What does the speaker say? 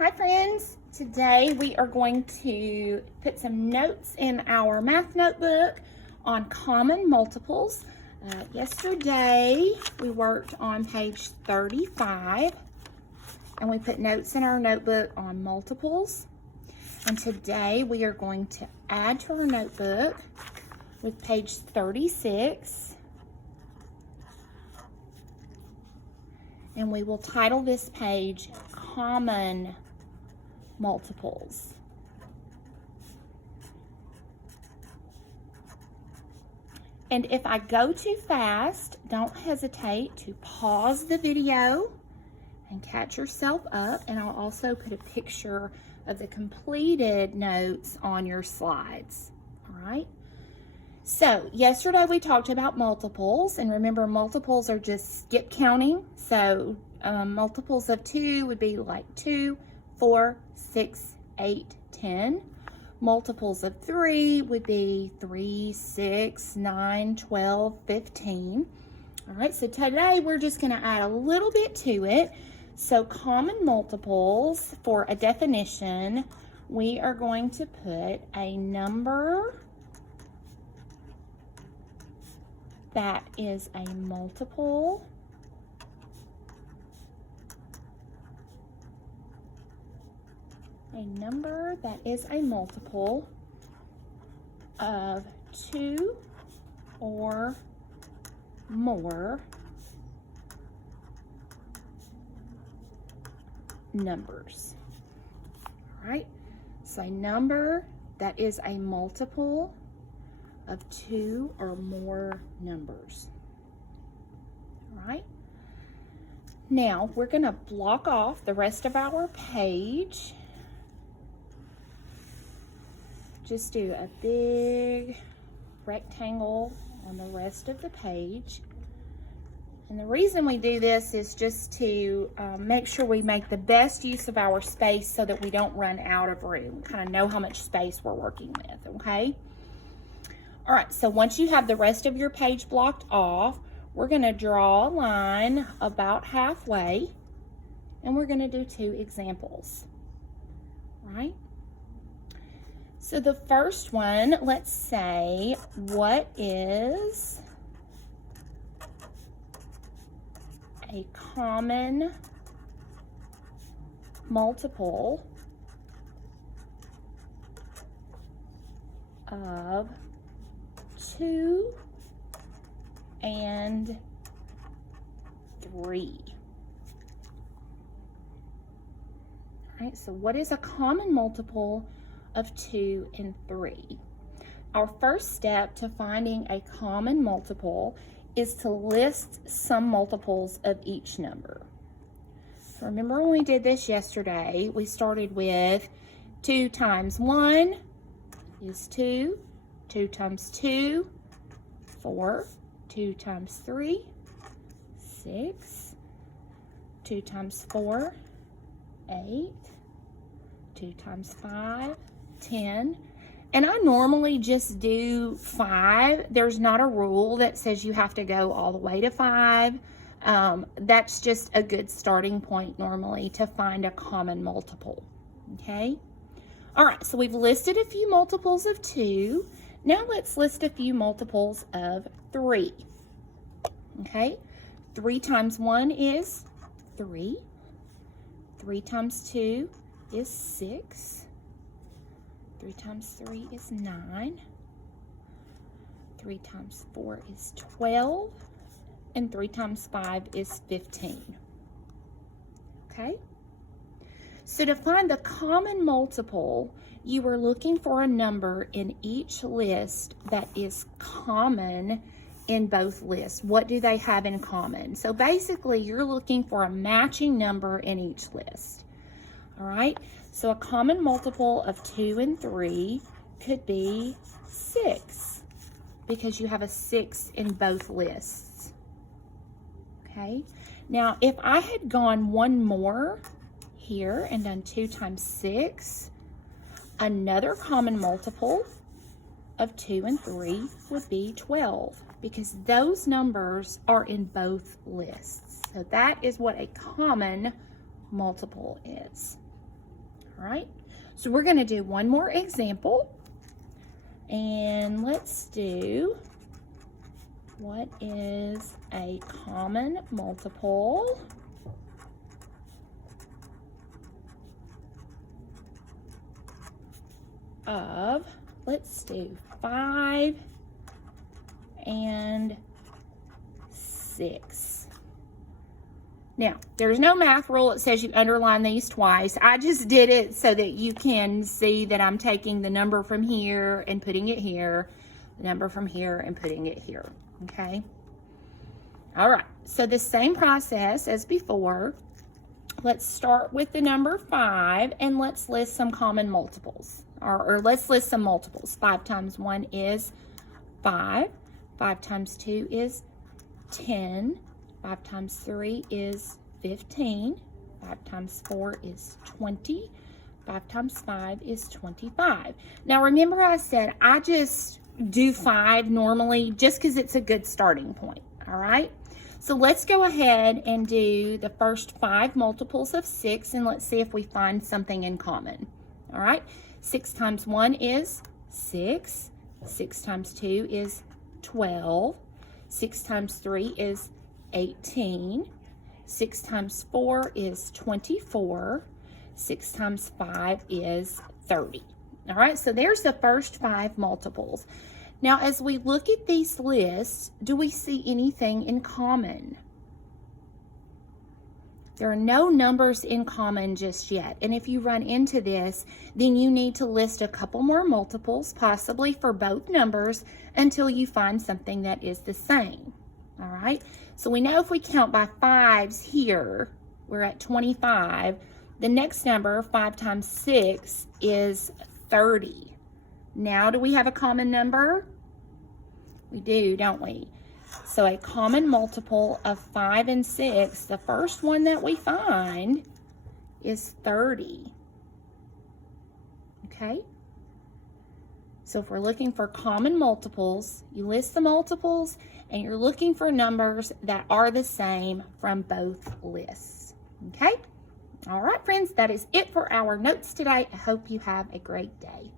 Hi friends, today we are going to put some notes in our math notebook on common multiples. Yesterday we worked on page 35 and we put notes in our notebook on multiples. And today we are going to add to our notebook with page 36. And we will title this page Common Multiples. And if I go too fast, don't hesitate to pause the video and catch yourself up. And I'll also put a picture of the completed notes on your slides. All right. So yesterday we talked about multiples, and remember multiples are just skip counting. So multiples of 2 would be like 2, 4, 6, 8, 10. Multiples of 3 would be 3, 6, 9, 12, 15. All right, so today we're just going to add a little bit to it. So common multiples, for a definition, we are going to put a number that is a multiple of 2 or more numbers. All right, so a number that is a multiple of 2 or more numbers. All right. Now we're going to block off the rest of our page. Just do a big rectangle on the rest of the page. And the reason we do this is just to make sure we make the best use of our space so that we don't run out of room. Kind of know how much space we're working with, okay? All right, so once you have the rest of your page blocked off, we're going to draw a line about halfway, and we're going to do 2 examples. All right? So the first one, let's say, what is a common multiple of 2 and 3. All right, so what is a common multiple of 2 and 3? Our first step to finding a common multiple is to list some multiples of each number. So remember when we did this yesterday, we started with 2 times 1 is 2, 2 times 2, 4, 2 times 3, 6, 2 times 4, 8, 2 times 5, 10. And I normally just do 5. There's not a rule that says you have to go all the way to 5. That's just a good starting point normally to find a common multiple, okay? All right, so we've listed a few multiples of 2. Now let's list a few multiples of 3, okay? 3 times 1 is 3. 3 times 2 is 6. 3 times 3 is 9. 3 times 4 is 12. And 3 times 5 is 15. Okay? So to find the common multiple, you are looking for a number in each list that is common in both lists. What do they have in common? So basically, you're looking for a matching number in each list. All right? So a common multiple of 2 and 3 could be 6 because you have a 6 in both lists. Okay? Now, if I had gone one more here and done 2 times 6, another common multiple of 2 and 3 would be 12 because those numbers are in both lists. So that is what a common multiple is. All right, so we're going to do one more example. And let's do, what is a common multiple of, let's do 5 and 6. Now, there's no math rule that says you underline these twice. I just did it so that you can see that I'm taking the number from here and putting it here, the number from here and putting it here, okay? All right, so the same process as before. Let's start with the number 5 and let's list some common multiples, or let's list some multiples. 5 times 1 is 5. 5 times 2 is 10. 5 times 3 is 15. 5 times 4 is 20. 5 times 5 is 25. Now remember I said I just do 5 normally just because it's a good starting point, all right? So let's go ahead and do the first 5 multiples of 6 and let's see if we find something in common, all right? 6 times 1 is 6. 6 times 2 is 12. 6 times 3 is 18. 6 times 4 is 24. 6 times 5 is 30. All right, so there's the first 5 multiples. Now, as we look at these lists, do we see anything in common? There are no numbers in common just yet. And if you run into this, then you need to list a couple more multiples, possibly for both numbers, until you find something that is the same. All right, so we know if we count by 5s here, we're at 25. The next number, 5 times 6, is 30. Now, do we have a common number? We do, don't we? So a common multiple of 5 and 6, the first one that we find is 30. Okay? So if we're looking for common multiples, you list the multiples and you're looking for numbers that are the same from both lists. Okay? All right, friends, that is it for our notes today. I hope you have a great day.